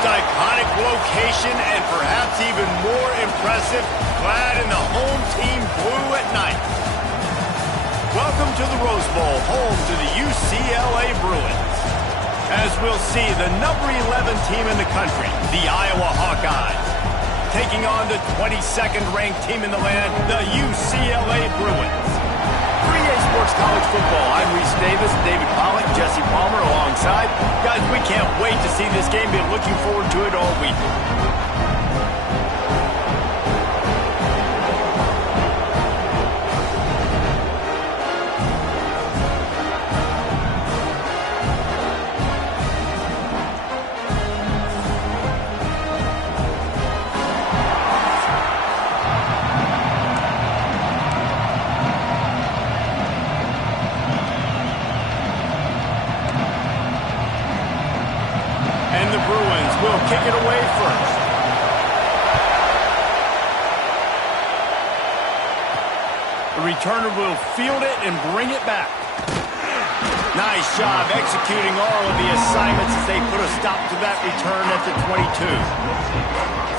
most iconic location and perhaps even more impressive, clad in the home team blue at night. Welcome to the Rose Bowl, home to the UCLA Bruins. As we'll see, the number 11 team in the country, the Iowa Hawkeyes, taking on the 22nd ranked team in the land, the UCLA Bruins. 3A Sports College Football. I'm Reese Davis, David Pollack, Jesse Palmer alongside. Guys, we can't wait to see this game. Been looking forward to it all week. Kick it away first. The returner will field it and bring it back. Nice job executing all of the assignments as they put a stop to that return at the 22.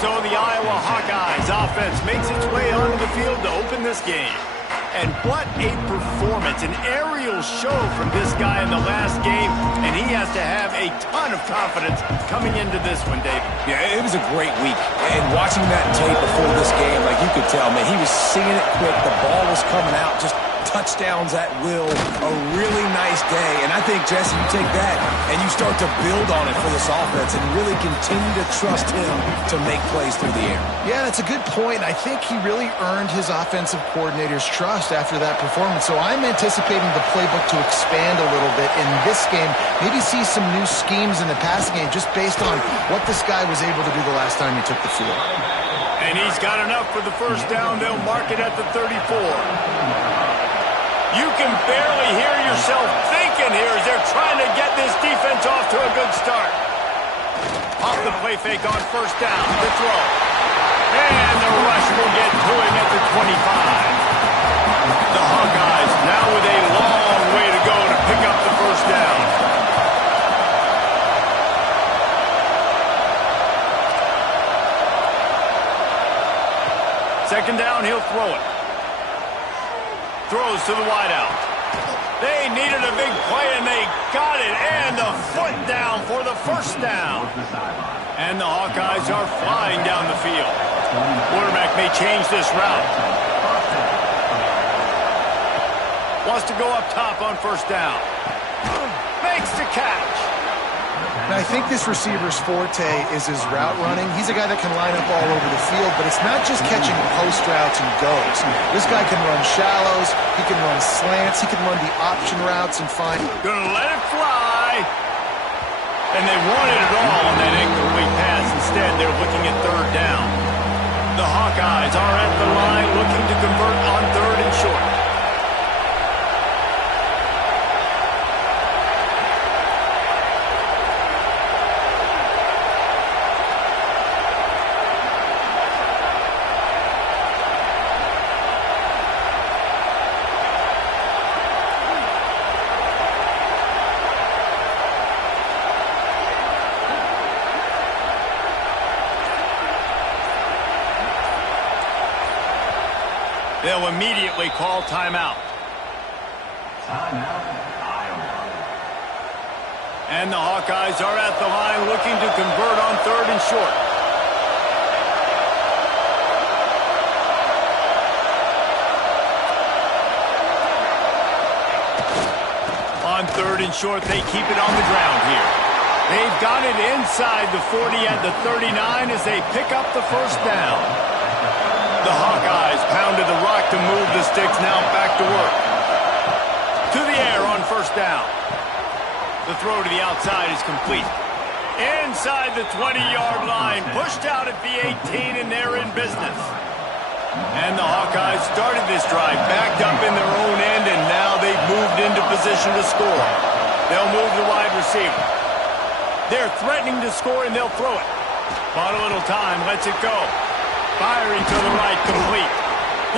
So the Iowa Hawkeyes offense makes its way onto the field to open this game. And what a performance, an aerial show from this guy in the last game, and he has to have a ton of confidence coming into this one, David. Yeah, it was a great week, and watching that tape before this game, like you could tell, man, he was seeing it quick, the ball was coming out, just touchdowns at will, a really nice day, and I think, Jesse, you take that and you start to build on it for this offense and really continue to trust him to make plays through the air. Yeah, that's a good point. I think he really earned his offensive coordinator's trust after that performance, so I'm anticipating the playbook to expand a little bit in this game, maybe see some new schemes in the passing game just based on what this guy was able to do the last time he took the field. And he's got enough for the first down. They'll mark it at the 34. You can barely hear yourself thinking here as they're trying to get this defense off to a good start. Off the play fake on first down. The throw. And the rush will get to him at the 25. The Hawkeyes now with a long way to go to pick up the first down. Second down, he'll throw it. Throws to the wideout. They needed a big play, and they got it. And the foot down for the first down. And the Hawkeyes are flying down the field. Quarterback may change this route. Wants to go up top on first down. Makes the catch. And I think this receiver's forte is his route running. He's a guy that can line up all over the field, but it's not just catching post routes and goes. This guy can run shallows, he can run slants, he can run the option routes and find... Gonna let it fly. And they wanted it all on that incomplete pass. Instead, they're looking at third down. The Hawkeyes are at the line looking to convert on third and short. They'll immediately call timeout. And the Hawkeyes are at the line looking to convert on third and short. On third and short, they keep it on the ground here. They've got it inside the 40 at the 39 as they pick up the first down. The Hawkeyes pounded the rock to move the sticks, now back to work. To the air on first down. The throw to the outside is complete. Inside the 20-yard line, pushed out at the 18, and they're in business. And the Hawkeyes started this drive, backed up in their own end, and now they've moved into position to score. They'll move the wide receiver. They're threatening to score, and they'll throw it. Bought a little time, lets it go. Firing to the right, complete.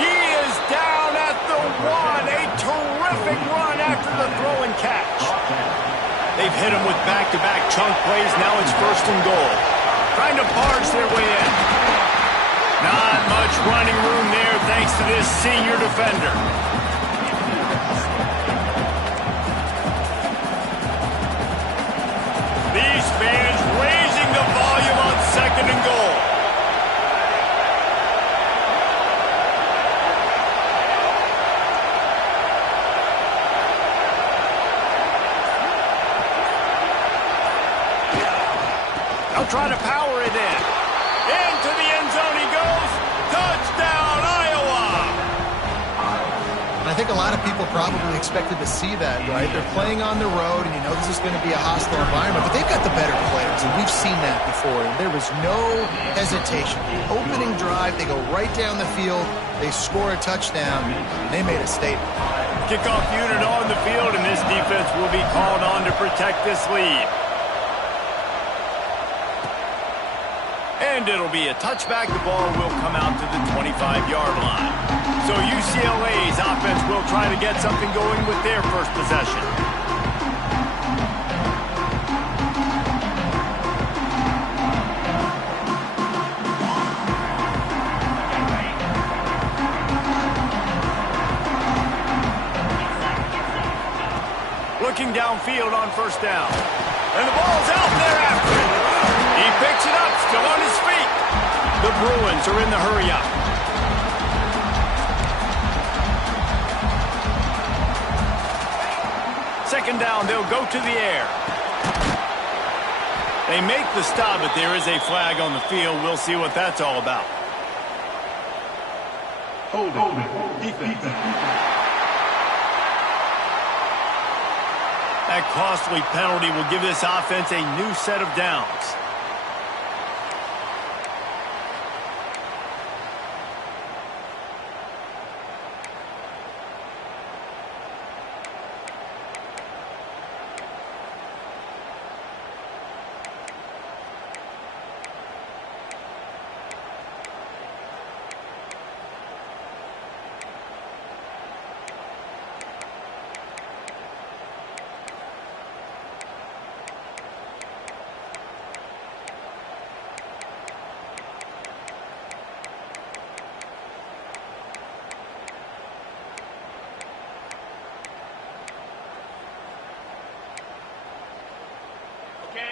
He is down at the 1. A terrific run after the throw and catch. They've hit him with back-to-back chunk plays. Now it's first and goal. trying to barge their way in. Not much running room there thanks to this senior defender. These fans raising the volume on 2nd and goal. They'll try to power it in. Into the end zone he goes. Touchdown, Iowa! And I think a lot of people probably expected to see that, right? They're playing on the road, and you know this is going to be a hostile environment, but they've got the better players, and we've seen that before. And there was no hesitation. The opening drive, they go right down the field, they score a touchdown, and they made a statement. Kickoff unit on the field, and this defense will be called on to protect this lead. And it'll be a touchback. The ball will come out to the 25-yard line. So UCLA's offense will try to get something going with their first possession. Looking downfield on first down. And the ball's out there after it. He picks it up, still on his feet. The Bruins are in the hurry-up. Second down, they'll go to the air. They make the stop, but there is a flag on the field. We'll see what that's all about. Hold it. Defense. That costly penalty will give this offense a new set of downs.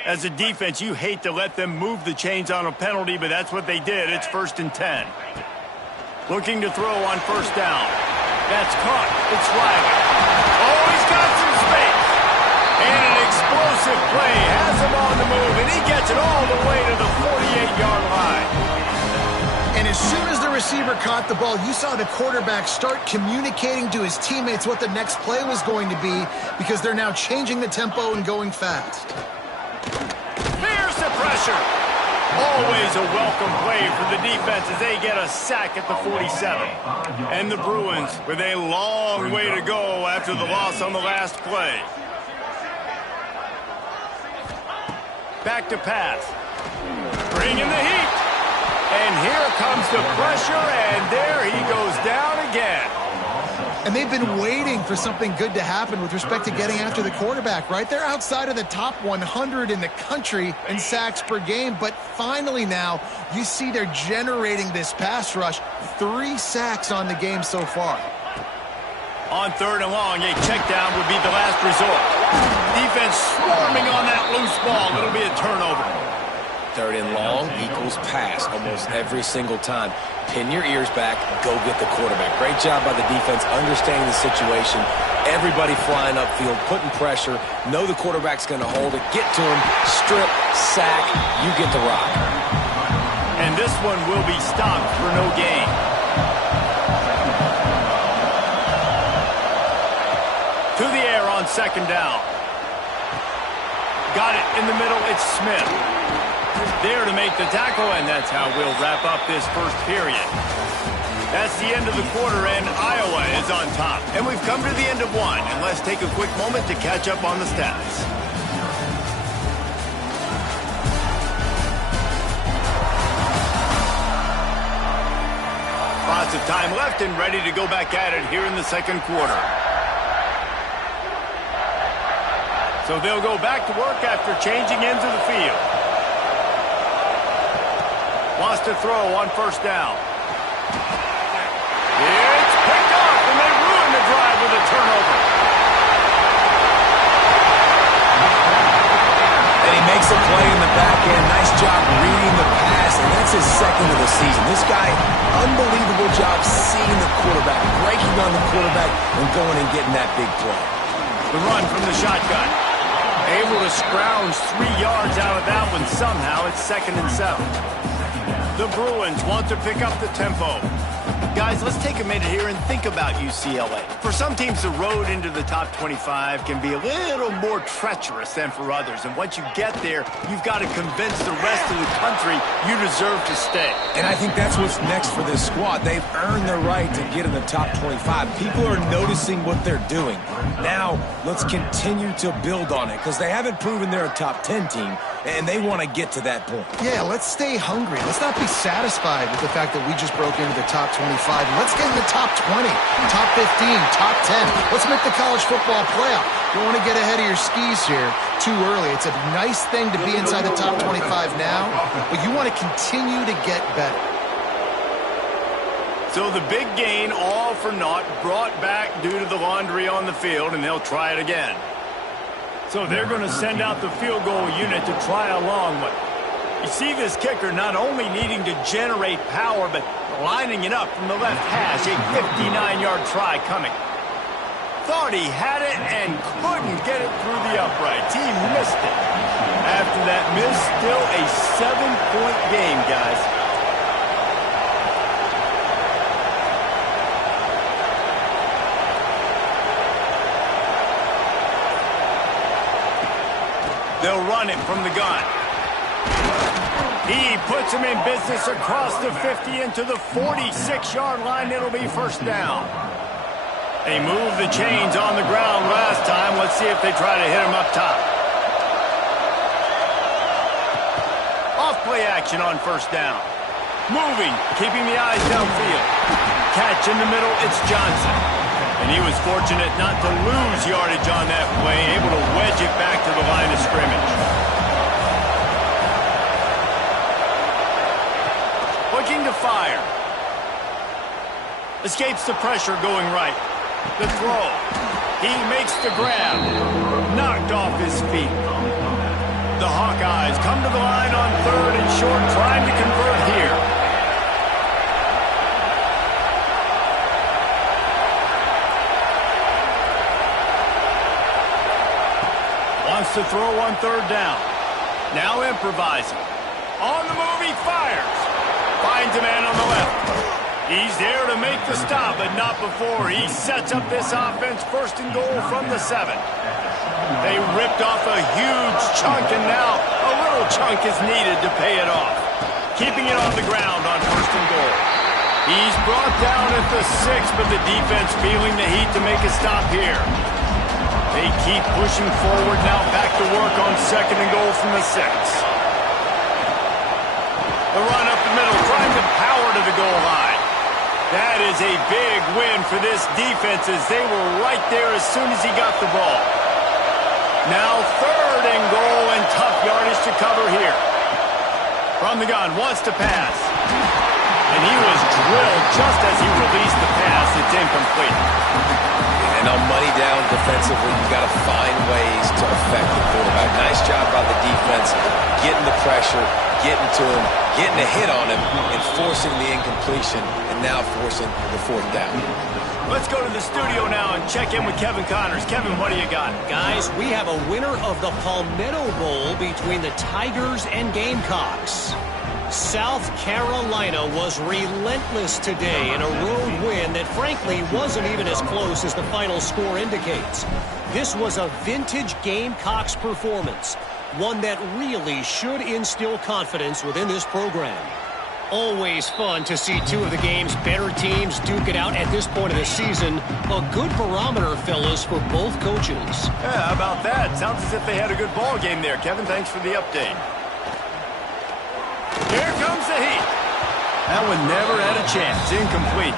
As a defense, you hate to let them move the chains on a penalty, but that's what they did. It's 1st and 10. Looking to throw on first down. That's caught. It's Riley. Oh, he's got some space. And an explosive play has him on the move, and he gets it all the way to the 48-yard line. And as soon as the receiver caught the ball, you saw the quarterback start communicating to his teammates what the next play was going to be because they're now changing the tempo and going fast. Here's the pressure. Always a welcome play for the defense as they get a sack at the 47. And the Bruins with a long way to go after the loss on the last play. Back to pass. Bringing the heat. And here comes the pressure, and there he goes down again. And they've been waiting for something good to happen with respect to getting after the quarterback, right? They're outside of the top 100 in the country in sacks per game, but finally now you see they're generating this pass rush. 3 sacks on the game so far. On 3rd and long, a check down would be the last resort. Defense swarming on that loose ball. It'll be a turnover. 3rd and long equals pass almost every single time. Pin your ears back, go get the quarterback. Great job by the defense, understanding the situation. Everybody flying upfield, putting pressure. Know the quarterback's going to hold it. Get to him, strip, sack, you get the rock. And this one will be stopped for no gain. To the air on 2nd down. Got it in the middle, it's Smith. There to make the tackle, and that's how we'll wrap up this first period. That's the end of the quarter, and Iowa is on top. And we've come to the end of one, and let's take a quick moment to catch up on the stats. Lots of time left and ready to go back at it here in the 2nd quarter. So they'll go back to work after changing ends of the field. Wants to throw on first down. It's picked off, and they ruin the drive with a turnover. And he makes a play in the back end. Nice job reading the pass, and that's his second of the season. This guy, unbelievable job seeing the quarterback, breaking on the quarterback, and going and getting that big play. The run from the shotgun. Able to scrounge 3 yards out of that one somehow. It's 2nd and 7. The Bruins want to pick up the tempo. Guys, let's take a minute here and think about UCLA. For some teams, the road into the top 25 can be a little more treacherous than for others. And once you get there, you've got to convince the rest of the country you deserve to stay. And I think that's what's next for this squad. They've earned the right to get in the top 25. People are noticing what they're doing. Now, let's continue to build on it because they haven't proven they're a top 10 team, and they want to get to that point. Yeah, let's stay hungry. Let's not be satisfied with the fact that we just broke into the top 25. Let's get in the top 20, top 15, top 10. Let's make the college football playoff. Don't want to get ahead of your skis here too early. It's a nice thing to be inside the top 25 now, but you want to continue to get better. So the big gain, all for naught, brought back due to the laundry on the field, and they'll try it again. So they're going to send out the field goal unit to try a long one. You see this kicker not only needing to generate power, but lining it up from the left hash. A 59-yard try coming. Thought he had it and couldn't get it through the uprights. He missed it. After that miss, still a 7-point game, guys. They'll run it from the gun. He puts him in business across the 50 into the 46-yard line. It'll be first down. They moved the chains on the ground last time. Let's see if they try to hit him up top. Off-play action on first down. Moving, keeping the eyes downfield. Catch in the middle, it's Johnson. And he was fortunate not to lose yardage on that play, able to wedge it back to the line of scrimmage. Looking to fire. Escapes the pressure going right. The throw. He makes the grab. Knocked off his feet. The Hawkeyes come to the line on 3rd and short, trying to convert here. Wants to throw on 3rd down. Now improvising. On the move, he fires. Finds a man on the left. He's there to make the stop, but not before. He sets up this offense 1st and goal from the 7. They ripped off a huge chunk, and now a little chunk is needed to pay it off. Keeping it on the ground on 1st and goal. He's brought down at the 6, but the defense feeling the heat to make a stop here. They keep pushing forward, now back to work on 2nd and goal from the 6. The run up the middle, trying to power to the goal line. That is a big win for this defense as they were right there as soon as he got the ball. Now 3rd and goal and tough yardage to cover here. From the gun, wants to pass. And he was drilled just as he released the pass. It's incomplete. And on money down defensively, you got to find ways to affect the quarterback. Nice job by the defense, getting the pressure, getting to him, getting a hit on him, and forcing the incompletion, and now forcing the 4th down. Let's go to the studio now and check in with Kevin Connors. Kevin, what do you got? Guys, we have a winner of the Palmetto Bowl between the Tigers and Gamecocks. South Carolina was relentless today in a road win that frankly wasn't even as close as the final score indicates. This was a vintage Gamecocks performance, one that really should instill confidence within this program. Always fun to see two of the game's better teams duke it out at this point of the season. A good barometer, fellas, for both coaches. Yeah, how about that? Sounds as if they had a good ball game there. Kevin, thanks for the update. Here comes the heat. That one never had a chance. Incomplete.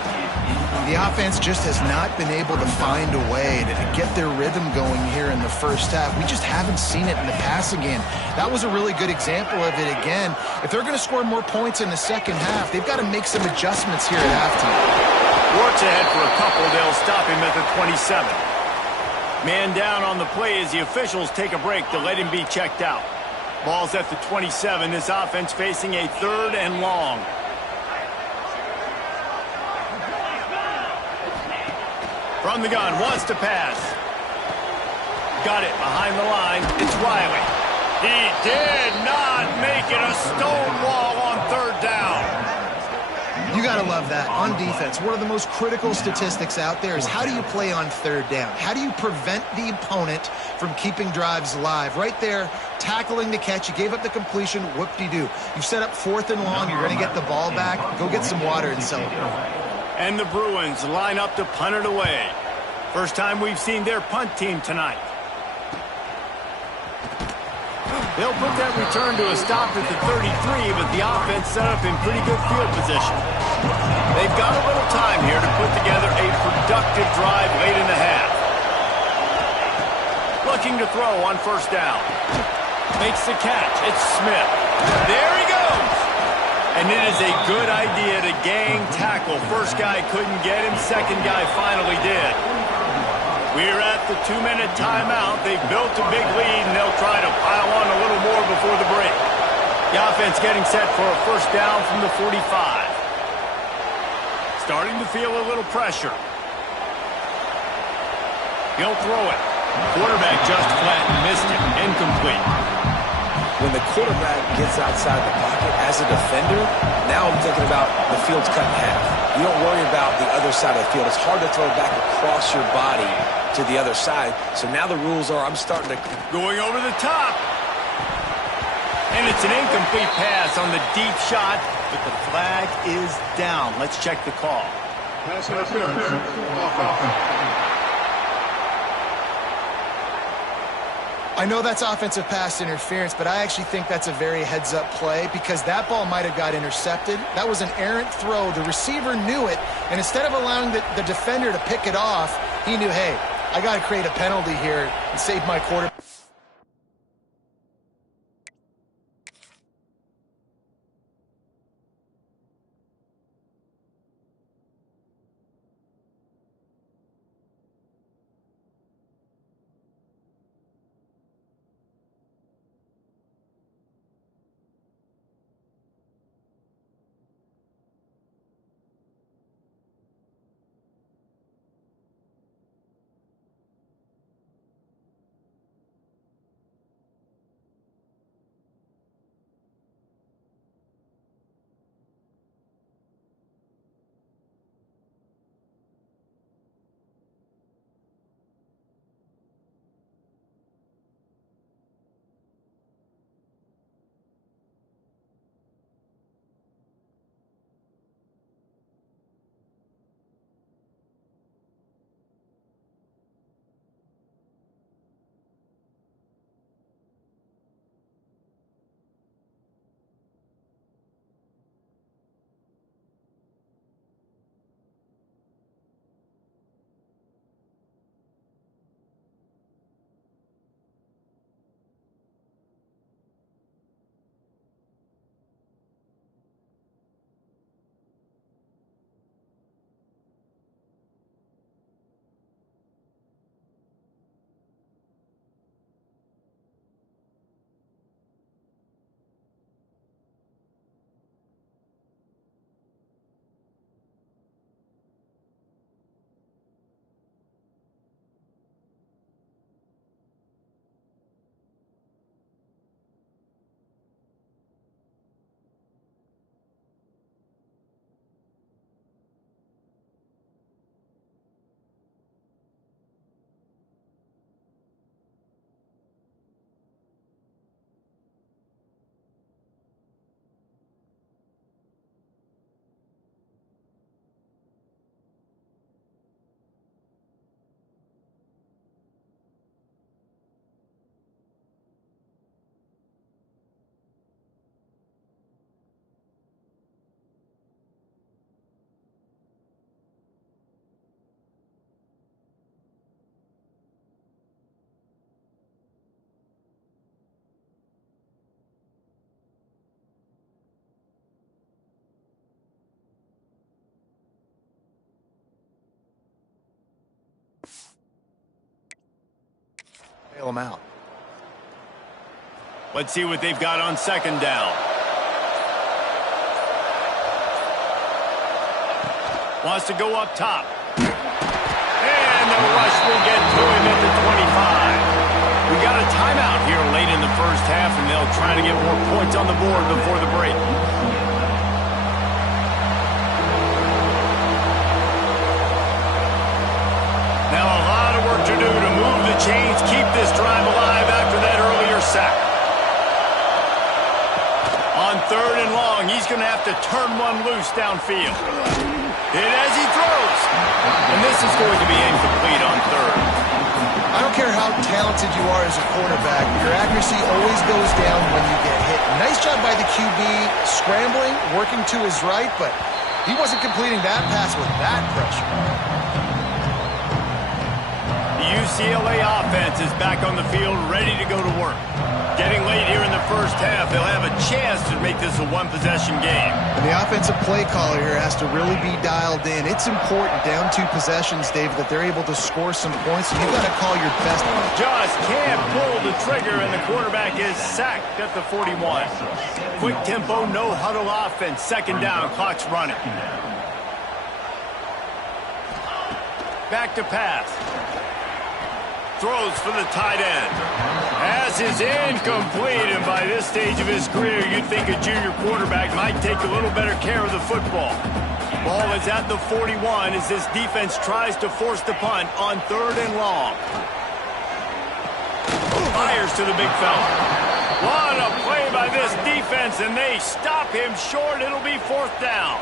The offense just has not been able to find a way to get their rhythm going here in the first half. We just haven't seen it in the passing game. That was a really good example of it again. If they're going to score more points in the second half, they've got to make some adjustments here at halftime. Works ahead for a couple. They'll stop him at the 27. Man down on the play as the officials take a break to let him be checked out. Ball's at the 27. This offense facing a 3rd and long. From the gun, wants to pass. Got it behind the line. It's Riley. He did not make it a stone wall on 3rd down. You got to love that. On defense, one of the most critical statistics out there is how do you play on 3rd down? How do you prevent the opponent from keeping drives alive? Right there, tackling the catch. You gave up the completion. Whoop-de-doo. You've set up 4th and long. You're going to get the ball back. Go get some water and celebrate. And the Bruins line up to punt it away. First time we've seen their punt team tonight. They'll put that return to a stop at the 33, but the offense set up in pretty good field position. They've got a little time here to put together a productive drive late in the half. Looking to throw on 1st down. Makes the catch. It's Smith. There he goes. And it is a good idea to gang tackle. First guy couldn't get him. Second guy finally did. We're at the 2-minute timeout. They've built a big lead, and they'll try to pile on a little more before the break. The offense getting set for a 1st down from the 45. Starting to feel a little pressure. He'll throw it. Quarterback just flat and missed it. Incomplete. When the quarterback gets outside the pocket as a defender, now I'm thinking about the field's cut in half. You don't worry about the other side of the field. It's hard to throw back across your body to the other side. So now the rules are I'm starting to... Going over the top. And it's an incomplete pass on the deep shot, but the flag is down. Let's check the call. Pass interference. Offense. I know that's offensive pass interference, but I actually think that's a very heads-up play because that ball might have got intercepted. That was an errant throw. The receiver knew it, and instead of allowing the defender to pick it off, he knew, hey, I got to create a penalty here and save my quarterback. bail them out. Let's see what they've got on second down. Wants to go up top. And the rush will get to him at the 25. We got a timeout here late in the first half, and they'll try to get more points on the board before the break. Now a lot of work to do to move the chains, keep this drive alive after that earlier sack. On third and long, he's going to have to turn one loose downfield. Hit as he throws. And this is going to be incomplete on third. I don't care how talented you are as a quarterback, your accuracy always goes down when you get hit. Nice job by the QB scrambling, working to his right, but he wasn't completing that pass with that pressure. The UCLA offense is back on the field, ready to go to work. Getting late here in the first half, they'll have a chance to make this a one-possession game. And the offensive play caller here has to really be dialed in. It's important down 2 possessions, David, that they're able to score some points, and you've got to call your best. Just can't pull the trigger, and the quarterback is sacked at the 41. Quick tempo, no huddle offense. Second down, clock's running. Back to pass. Throws for the tight end. Pass is incomplete, and by this stage of his career, you'd think a junior quarterback might take a little better care of the football. Ball is at the 41 as this defense tries to force the punt on third and long. Fires to the big fella. What a play by this defense, and they stop him short. It'll be fourth down.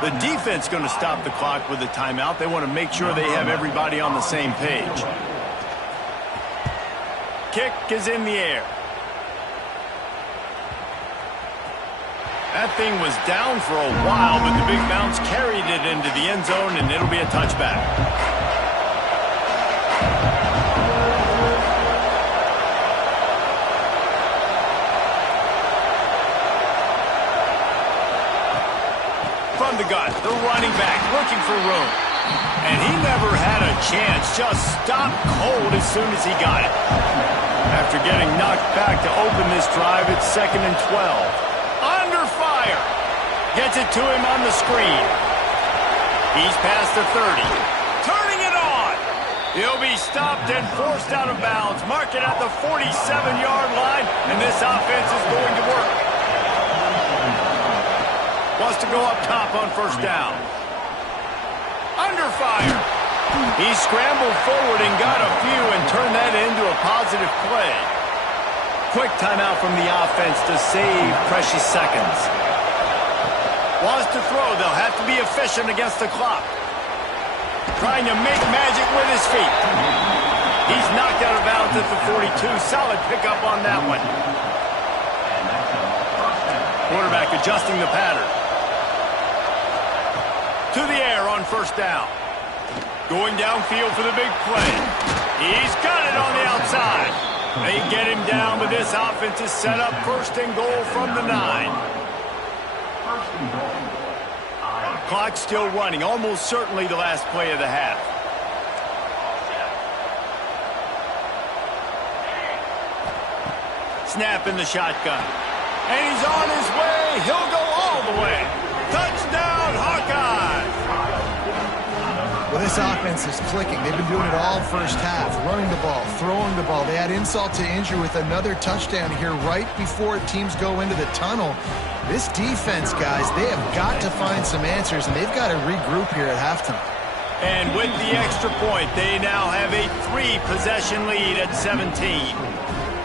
The defense going to stop the clock with a timeout. They want to make sure they have everybody on the same page. Kick is in the air. That thing was down for a while, but the big bounce carried it into the end zone, and it'll be a touchback. From the gun, the running back looking for room. And he never had a chance, just stopped cold as soon as he got it. After getting knocked back to open this drive, it's 2nd and 12. Under fire. Gets it to him on the screen. He's past the 30. Turning it on. He'll be stopped and forced out of bounds. Mark it at the 47-yard line, and this offense is going to work. Wants to go up top on first down. Under fire. He scrambled forward and got a few and turned that into a positive play. Quick timeout from the offense to save precious seconds. Wants to throw. They'll have to be efficient against the clock. Trying to make magic with his feet. He's knocked out of bounds at the 42. Solid pickup on that one. Quarterback adjusting the pattern. To the air on first down. Going downfield for the big play. He's got it on the outside. They get him down, but this offense is set up first and goal from the 9. Clock still running, almost certainly the last play of the half. Snap in the shotgun. And he's on his way. He'll go all the way. Touchdown, Hawkeyes! Well, this offense is clicking. They've been doing it all first half, running the ball, throwing the ball. They had insult to injury with another touchdown here right before teams go into the tunnel. This defense, guys, they have got to find some answers, and they've got to regroup here at halftime. And with the extra point, they now have a 3-possession lead at 17.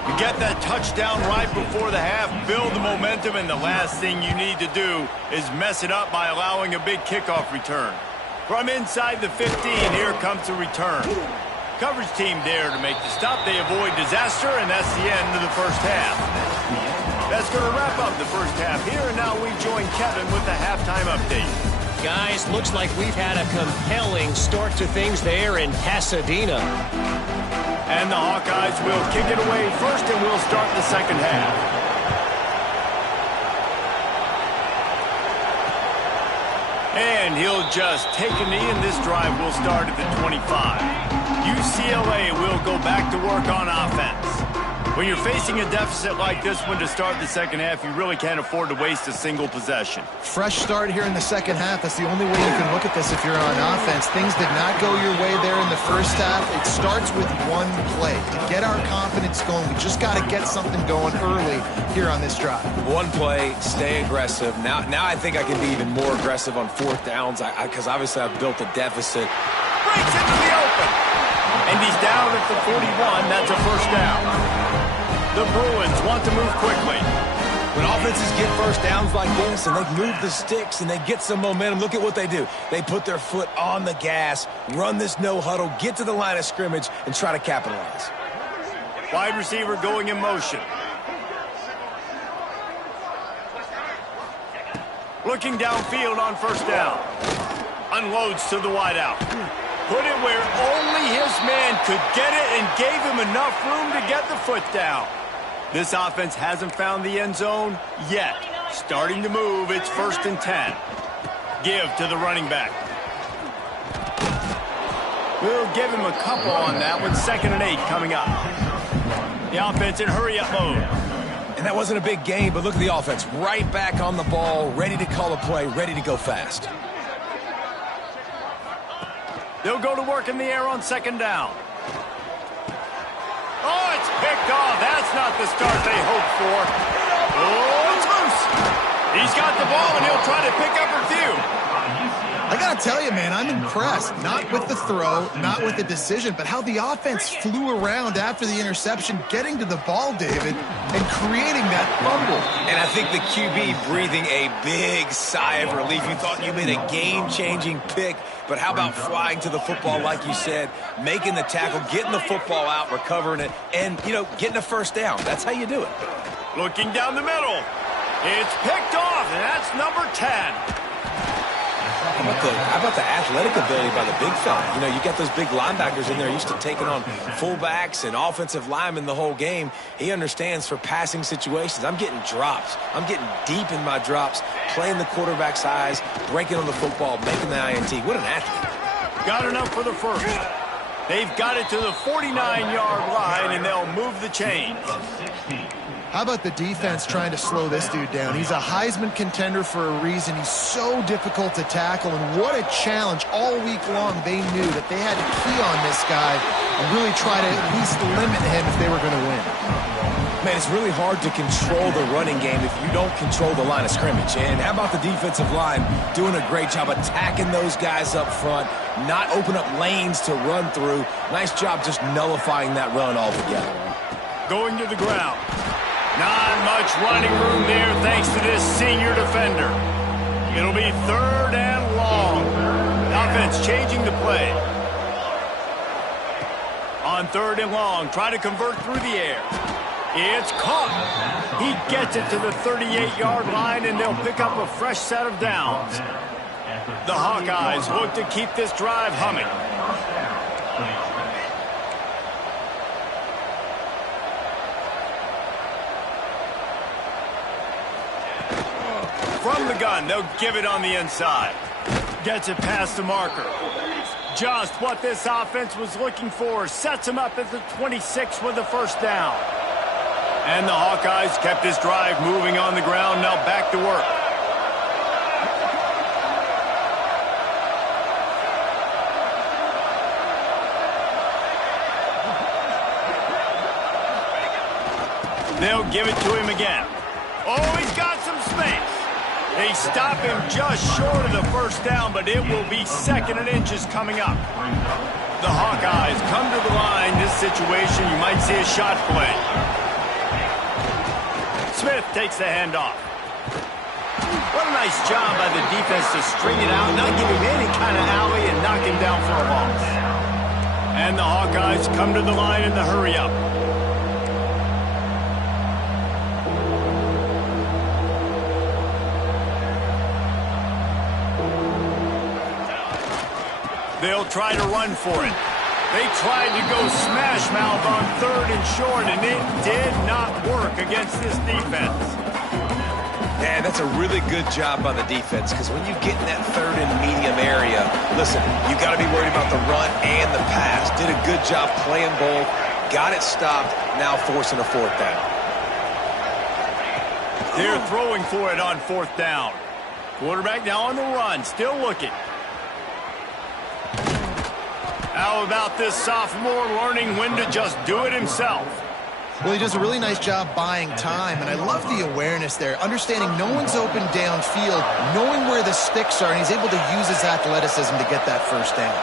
You get that touchdown right before the half, build the momentum, and the last thing you need to do is mess it up by allowing a big kickoff return. From inside the 15, here comes the return. Coverage team there to make the stop. They avoid disaster, and that's the end of the first half. That's going to wrap up the first half here, and now we join Kevin with the halftime update. Guys, looks like we've had a compelling start to things there in Pasadena. And the Hawkeyes will kick it away first, and we'll start the second half. And he'll just take a knee, and this drive will start at the 25. UCLA will go back to work on offense. When you're facing a deficit like this one to start the second half, you really can't afford to waste a single possession. Fresh start here in the second half. That's the only way you can look at this if you're on offense. Things did not go your way there in the first half. It starts with one play. To get our confidence going, we just got to get something going early here on this drive. One play, stay aggressive. Now I think I can be even more aggressive on fourth downs because obviously I've built a deficit. Breaks into the open. And he's down at the 41. That's a first down. The Bruins want to move quickly. When offenses get first downs like this and they move the sticks and they get some momentum, look at what they do. They put their foot on the gas, run this no huddle, get to the line of scrimmage, and try to capitalize. Wide receiver going in motion. Looking downfield on first down. Unloads to the wideout. Put it where only his man could get it and gave him enough room to get the foot down. This offense hasn't found the end zone yet. Starting to move, it's 1st and 10. Give to the running back. We'll give him a couple on that one. 2nd and 8 coming up. The offense in hurry-up mode. And that wasn't a big game, but look at the offense. Right back on the ball, ready to call a play, ready to go fast. They'll go to work in the air on 2nd down. Oh, it's picked off. That's not the start they hoped for. Oh, it's loose. He's got the ball, and he'll try to pick up a few. I got to tell you, man, I'm impressed. Not with the throw, not with the decision, but how the offense flew around after the interception, getting to the ball, David, and creating that fumble. And I think the QB breathing a big sigh of relief. You thought you made a game-changing pick, but how about flying to the football, like you said, making the tackle, getting the football out, recovering it, and, getting a first down. That's how you do it. Looking down the middle. It's picked off, and that's number 10. How about the athletic ability by the big fella? You got those big linebackers in there used to taking on fullbacks and offensive linemen the whole game. He understands for passing situations. I'm getting drops. I'm getting deep in my drops, playing the quarterback's eyes, breaking on the football, making the INT. What an athlete. Got enough for the first. They've got it to the 49-yard line, and they'll move the chains. How about the defense trying to slow this dude down? He's a Heisman contender for a reason. He's so difficult to tackle, and what a challenge all week long. They knew that they had to key on this guy and really try to at least limit him if they were going to win. Man, it's really hard to control the running game if you don't control the line of scrimmage. And how about the defensive line doing a great job attacking those guys up front, not open up lanes to run through. Nice job just nullifying that run altogether. Going to the ground. Not much running room there thanks to this senior defender. It'll be 3rd and long. Offense changing the play. On 3rd and long, try to convert through the air. It's caught. He gets it to the 38-yard line, and they'll pick up a fresh set of downs. The Hawkeyes look to keep this drive humming. From the gun, they'll give it on the inside. Gets it past the marker. Just what this offense was looking for. Sets him up at the 26 with the first down. And the Hawkeyes kept this drive moving on the ground. Now back to work. They'll give it to him again. Oh, he's got some space. They stop him just short of the first down, but it will be 2nd and inches coming up. The Hawkeyes come to the line. This situation, you might see a shot play. Smith takes the handoff. What a nice job by the defense to string it out, not give him any kind of alley, and knock him down for a loss. And the Hawkeyes come to the line in the hurry-up. They'll try to run for it. They tried to go smash mouth on 3rd and short, and it did not work against this defense. And that's a really good job by the defense, because when you get in that third and medium area, listen, you've got to be worried about the run and the pass. Did a good job playing both, got it stopped, now forcing a fourth down. They're throwing for it on fourth down. Quarterback now on the run, still looking. How about this sophomore learning when to just do it himself? Well, he does a really nice job buying time, and I love the awareness there, understanding no one's open downfield, knowing where the sticks are, and he's able to use his athleticism to get that first down.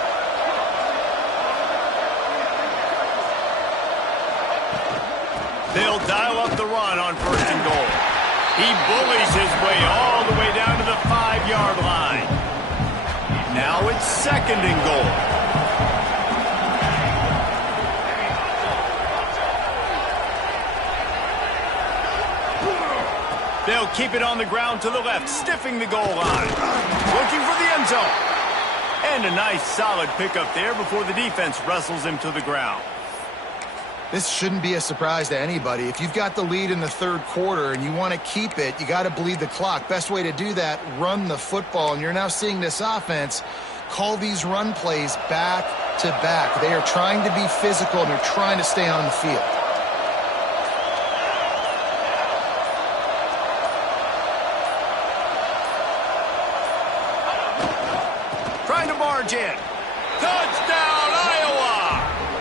They'll dial up the run on first and goal. He bullies his way all the way down to the 5-yard line. Now it's second and goal. They'll keep it on the ground to the left, stiffing the goal line. Looking for the end zone. And a nice solid pickup there before the defense wrestles him to the ground. This shouldn't be a surprise to anybody. If you've got the lead in the third quarter and you want to keep it, you got to bleed the clock. Best way to do that, run the football. And you're now seeing this offense call these run plays back to back. They are trying to be physical and they're trying to stay on the field. Trying to barge in. Touchdown, Iowa!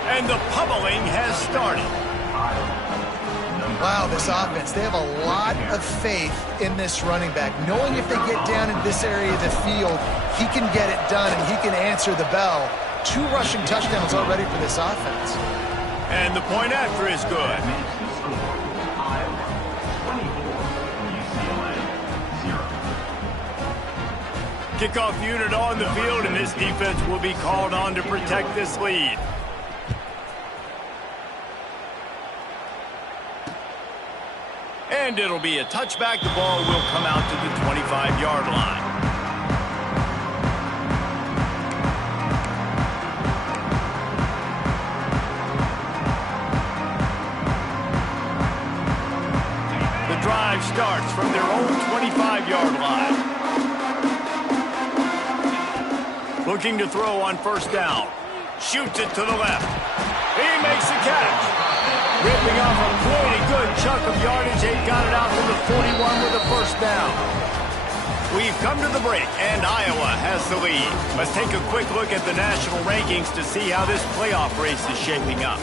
And the pummeling has started. Wow, this offense, they have a lot of faith in this running back, knowing if they get down in this area of the field, he can get it done and he can answer the bell. 2 rushing touchdowns already for this offense. And the point after is good. Kickoff unit on the field, and this defense will be called on to protect this lead. And it'll be a touchback. The ball will come out to the 25-yard line. The drive starts from their own 25-yard line. Looking to throw on first down. Shoots it to the left. He makes the catch. Ripping off a pretty good chunk of yardage. They've got it out to the 41 with a first down. We've come to the break, and Iowa has the lead. Let's take a quick look at the national rankings to see how this playoff race is shaping up.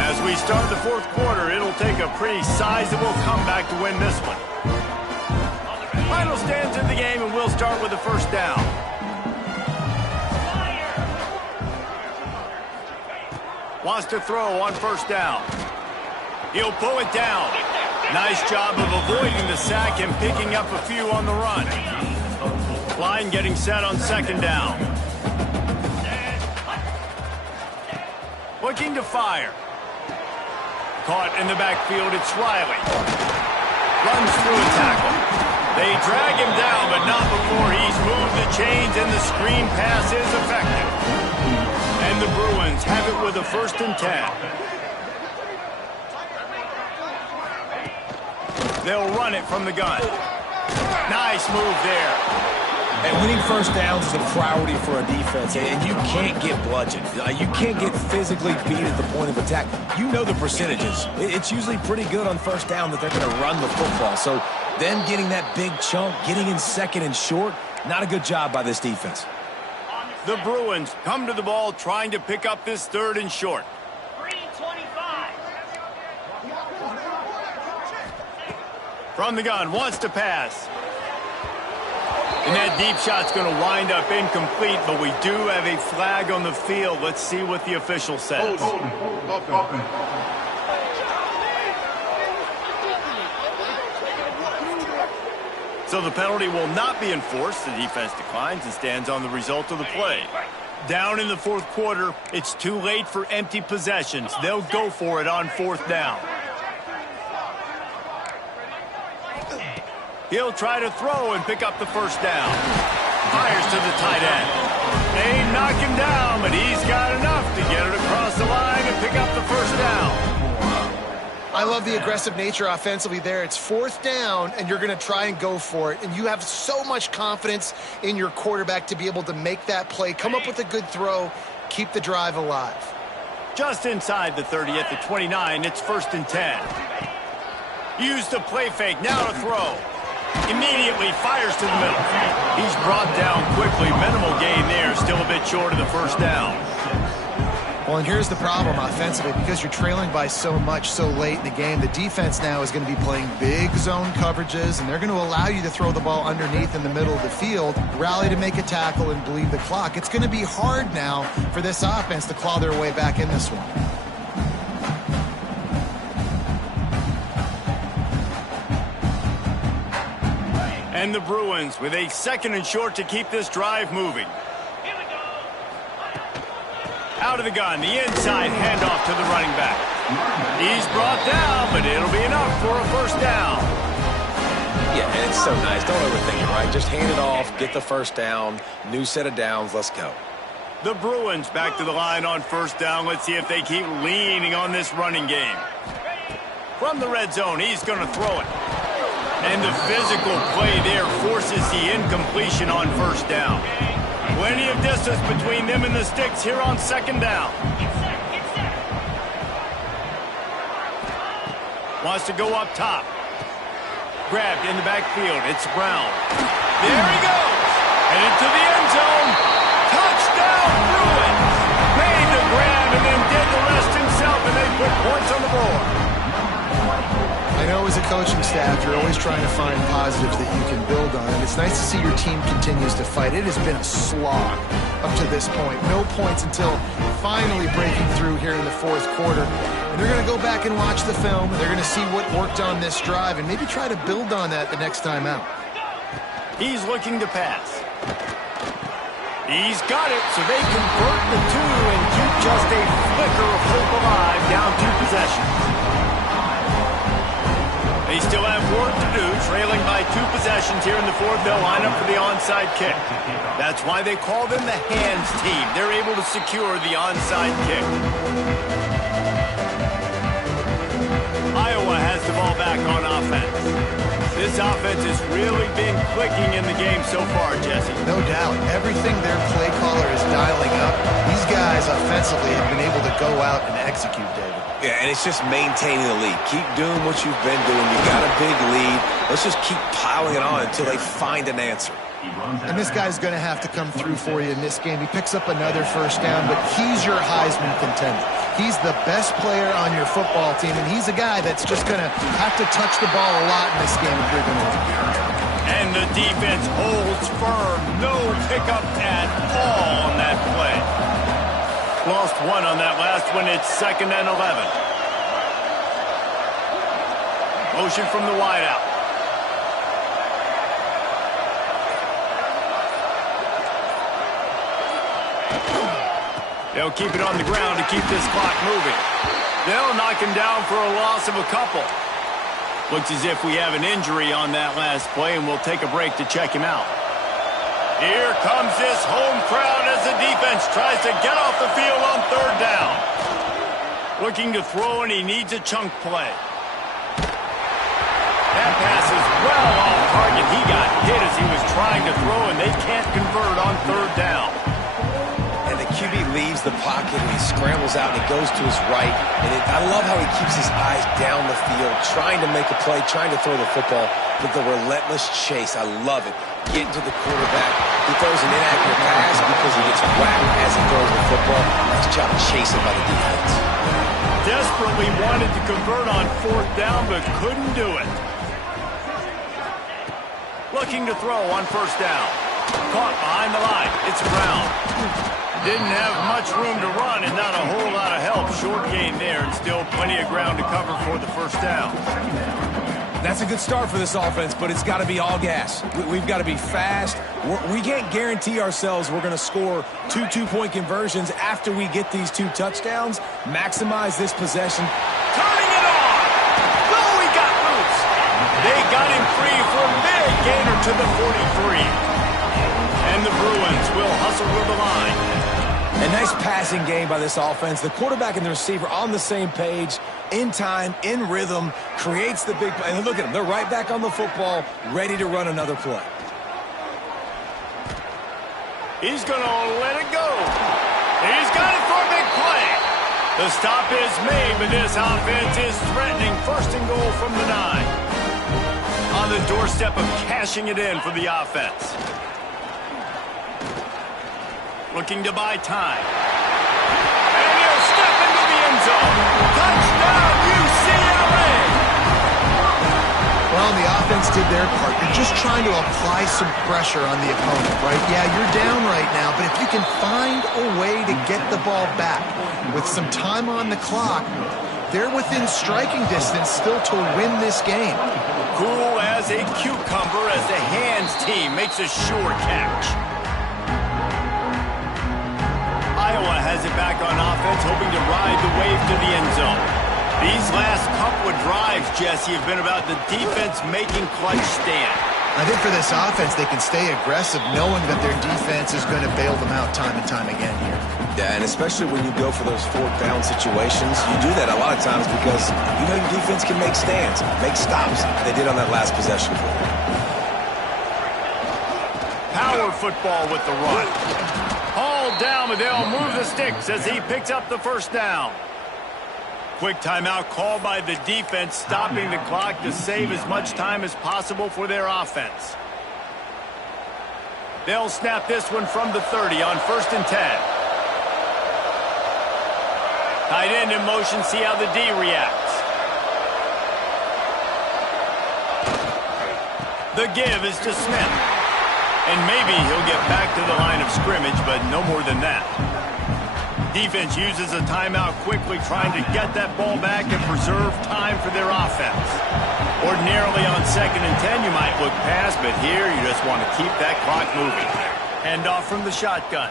As we start the fourth quarter, it'll take a pretty sizable comeback to win this one. Final stands in the game, and we'll start with the first down. Wants to throw on first down. He'll pull it down. Nice job of avoiding the sack and picking up a few on the run. Line getting set on second down. Looking to fire. Caught in the backfield, it's Riley. Runs through a tackle. They drag him down, but not before he's moved the chains, and the screen pass is effective. And the Bruins have it with a 1st and 10. They'll run it from the gun. Nice move there. And winning first downs is a priority for a defense, and you can't get bludgeoned. You can't get physically beat at the point of attack. You know the percentages. It's usually pretty good on first down that they're going to run the football. So them getting that big chunk, getting in second and short, not a good job by this defense. The Bruins come to the ball trying to pick up this 3rd and short. 3:25. From the gun, wants to pass. And that deep shot's going to wind up incomplete, but we do have a flag on the field. Let's see what the official says. So the penalty will not be enforced. The defense declines and stands on the result of the play. Down in the fourth quarter, it's too late for empty possessions. They'll go for it on 4th down. He'll try to throw and pick up the first down. Fires to the tight end. They knock him down, but he's got enough to get it across the line and pick up the first down. I love the aggressive nature offensively there. It's fourth down, and you're going to try and go for it. And you have so much confidence in your quarterback to be able to make that play, come up with a good throw, keep the drive alive. Just inside the 30 at the 29, it's 1st and 10. Use the play fake, now to throw. Immediately fires to the middle. He's brought down quickly. Minimal gain there, still a bit short of the first down. Well, and here's the problem offensively. Because you're trailing by so much so late in the game, the defense now is going to be playing big zone coverages, and they're going to allow you to throw the ball underneath in the middle of the field, rally to make a tackle, and bleed the clock. It's going to be hard now for this offense to claw their way back in this one. And the Bruins with a 2nd and short to keep this drive moving. Out of the gun, the inside handoff to the running back. He's brought down, but it'll be enough for a first down. Yeah, and it's so nice. Don't overthink it, right? Just hand it off, get the first down, new set of downs, let's go. The Bruins back to the line on first down. Let's see if they keep leaning on this running game. From the red zone, he's going to throw it. And the physical play there forces the incompletion on first down. Plenty of distance between them and the sticks here on 2nd down. Wants to go up top. Grabbed in the backfield. It's Brown. There he goes. Headed to the end zone. Touchdown, Bruins. Made the grab and then did the rest himself, and they put points on the board. I know as a coaching staff, you're always trying to find positives that you can build on, and it's nice to see your team continues to fight. It has been a slog up to this point. No points until finally breaking through here in the 4th quarter. And they're going to go back and watch the film, and they're going to see what worked on this drive and maybe try to build on that the next time out. He's looking to pass. He's got it, so they convert the 2 and keep just a flicker of hope alive, down 2 possessions. They still have work to do, trailing by 2 possessions here in the 4th. They'll line up for the onside kick. That's why they call them the hands team. They're able to secure the onside kick. Iowa has the ball back on offense. This offense has really been clicking in the game so far, Jesse. No doubt. Everything their play caller is dialing up, these guys offensively have been able to go out and execute, David. Yeah, and it's just maintaining the lead. Keep doing what you've been doing. You got a big lead. Let's just keep piling it on until they find an answer. And this guy's going to have to come through for you in this game. He picks up another first down, but he's your Heisman contender. He's the best player on your football team, and he's a guy that's just going to have to touch the ball a lot in this game if you're going to win. And the defense holds firm. No pickup at all on that play. Lost 1 on that last one. It's 2nd and 11. Motion from the wideout. They'll keep it on the ground to keep this clock moving. They'll knock him down for a loss of a couple. Looks as if we have an injury on that last play, and we'll take a break to check him out. Here comes this home crowd as the defense tries to get off the field on 3rd down. Looking to throw, and he needs a chunk play. That pass is well off target. He got hit as he was trying to throw, and they can't convert on 3rd down. And the QB leaves the pocket, and he scrambles out, and he goes to his right. And I love how he keeps his eyes down the field, trying to make a play, trying to throw the football, but the relentless chase, I love it. Getting to the quarterback. He throws an inaccurate pass because he gets whacked as he throws the football. Nice job chasing by the defense. Desperately wanted to convert on 4th down, but couldn't do it. Looking to throw on 1st down. Caught behind the line. It's Brown. Didn't have much room to run and not a whole lot of help. Short gain there and still plenty of ground to cover for the first down. That's a good start for this offense, but it's got to be all gas. We've got to be fast. We can't guarantee ourselves we're going to score 2 two-point conversions after we get these 2 touchdowns. Maximize this possession. Turning it on! Oh, he got loose! They got him free for a big gainer to the 43. And the Bruins will hustle to the line. A nice passing game by this offense. The quarterback and the receiver on the same page, in time, in rhythm, creates the big play. And look at them. They're right back on the football, ready to run another play. He's going to let it go. He's got it for a big play. The stop is made, but this offense is threatening first and goal from the 9. On the doorstep of cashing it in for the offense. Looking to buy time. And he'll step into the end zone. Touchdown, UCLA! Well, the offense did their part. You're just trying to apply some pressure on the opponent, right? Yeah, you're down right now, but if you can find a way to get the ball back with some time on the clock, they're within striking distance still to win this game. Cool as a cucumber as the hands team makes a sure catch. Iowa has it back on offense, hoping to ride the wave to the end zone. These last couple of drives, Jesse, have been about the defense making clutch stand. I think for this offense, they can stay aggressive knowing that their defense is going to bail them out time and time again here. Yeah, and especially when you go for those fourth down situations, you do that a lot of times because you know your defense can make stands, make stops. They did on that last possession. Power football with the run. Hauled down, but they'll move the sticks as he picks up the first down. Quick timeout called by the defense, stopping the clock to save as much time as possible for their offense. They'll snap this one from the 30 on 1st and 10. Tight end in motion, see how the D reacts. The give is to Smith. And maybe he'll get back to the line of scrimmage, but no more than that. Defense uses a timeout quickly, trying to get that ball back and preserve time for their offense. Ordinarily on 2nd and 10, you might look past, but here you just want to keep that clock moving. Hand off from the shotgun.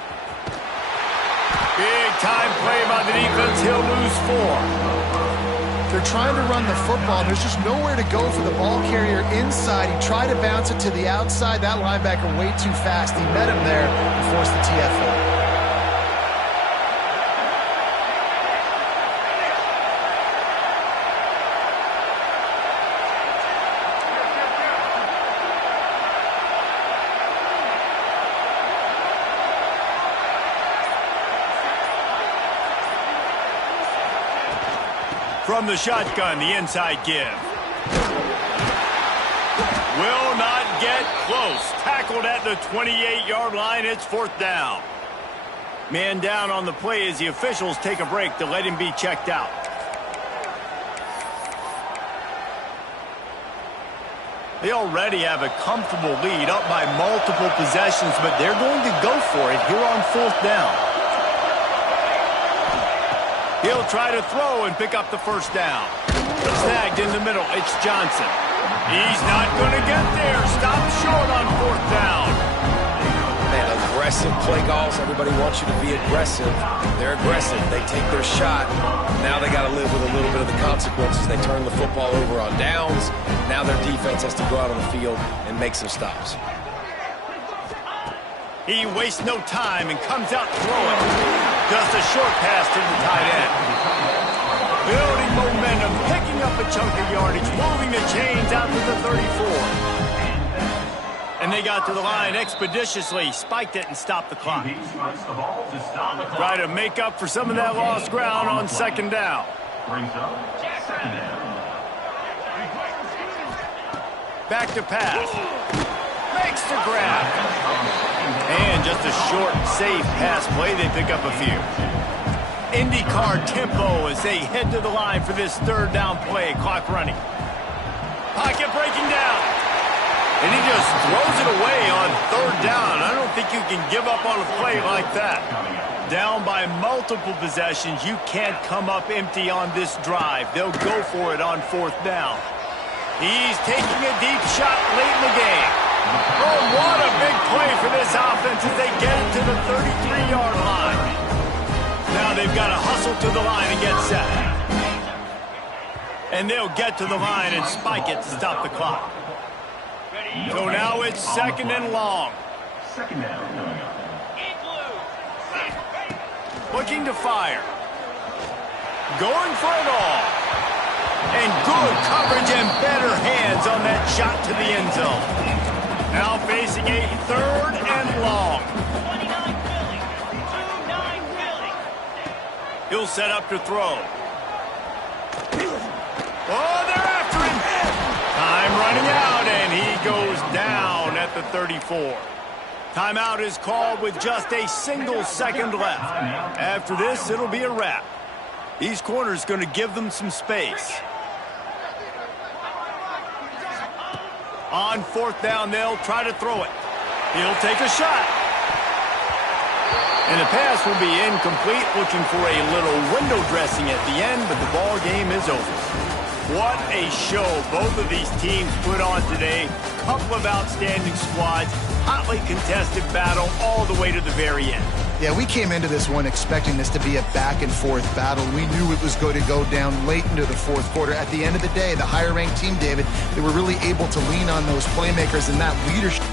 Big time play by the defense. He'll lose 4. They're trying to run the football. There's just nowhere to go for the ball carrier inside. He tried to bounce it to the outside. That linebacker way too fast. He met him there and forced the TFL. From the shotgun, the inside give. Will not get close. Tackled at the 28-yard line. It's 4th down. Man down on the play as the officials take a break to let him be checked out. They already have a comfortable lead, up by multiple possessions, but they're going to go for it here on 4th down. He'll try to throw and pick up the first down. Snagged in the middle. It's Johnson. He's not going to get there. Stopped short on 4th down. Man, aggressive play calls. Everybody wants you to be aggressive. They're aggressive. They take their shot. Now they got to live with a little bit of the consequences. They turn the football over on downs. Now their defense has to go out on the field and make some stops. He wastes no time and comes out throwing. Just a short pass to the tight end. Building momentum, picking up a chunk of yardage, moving the chains out to the 34. And they got to the line expeditiously, spiked it and stopped the clock. Try to make up for some of that lost ground on 2nd down. Back to pass. Makes the grab. And just a short, safe pass play. They pick up a few. IndyCar tempo as they head to the line for this 3rd down play. Clock running. Pocket breaking down. And he just throws it away on 3rd down. I don't think you can give up on a play like that. Down by multiple possessions. You can't come up empty on this drive. They'll go for it on 4th down. He's taking a deep shot late in the game. Oh, what a big play for this offense as they get it to the 33-yard line. Now they've got to hustle to the line and get set. And they'll get to the line and spike it to stop the clock. So now it's 2nd and long. Looking to fire. Going for it all. And good coverage and better hands on that shot to the end zone. Now facing a 3rd and long. 29 Philly. 2-9 Philly. He'll set up to throw. Oh, they're after him. Time running out, and he goes down at the 34. Timeout is called with just a single second left. After this, it'll be a wrap. These corners going to give them some space. On 4th down, they'll try to throw it. He'll take a shot. And the pass will be incomplete, looking for a little window dressing at the end, but the ball game is over. What a show both of these teams put on today. Couple of outstanding squads, hotly contested battle all the way to the very end. Yeah, we came into this one expecting this to be a back-and-forth battle. We knew it was going to go down late into the 4th quarter. At the end of the day, the higher-ranked team, David, they were really able to lean on those playmakers and that leadership.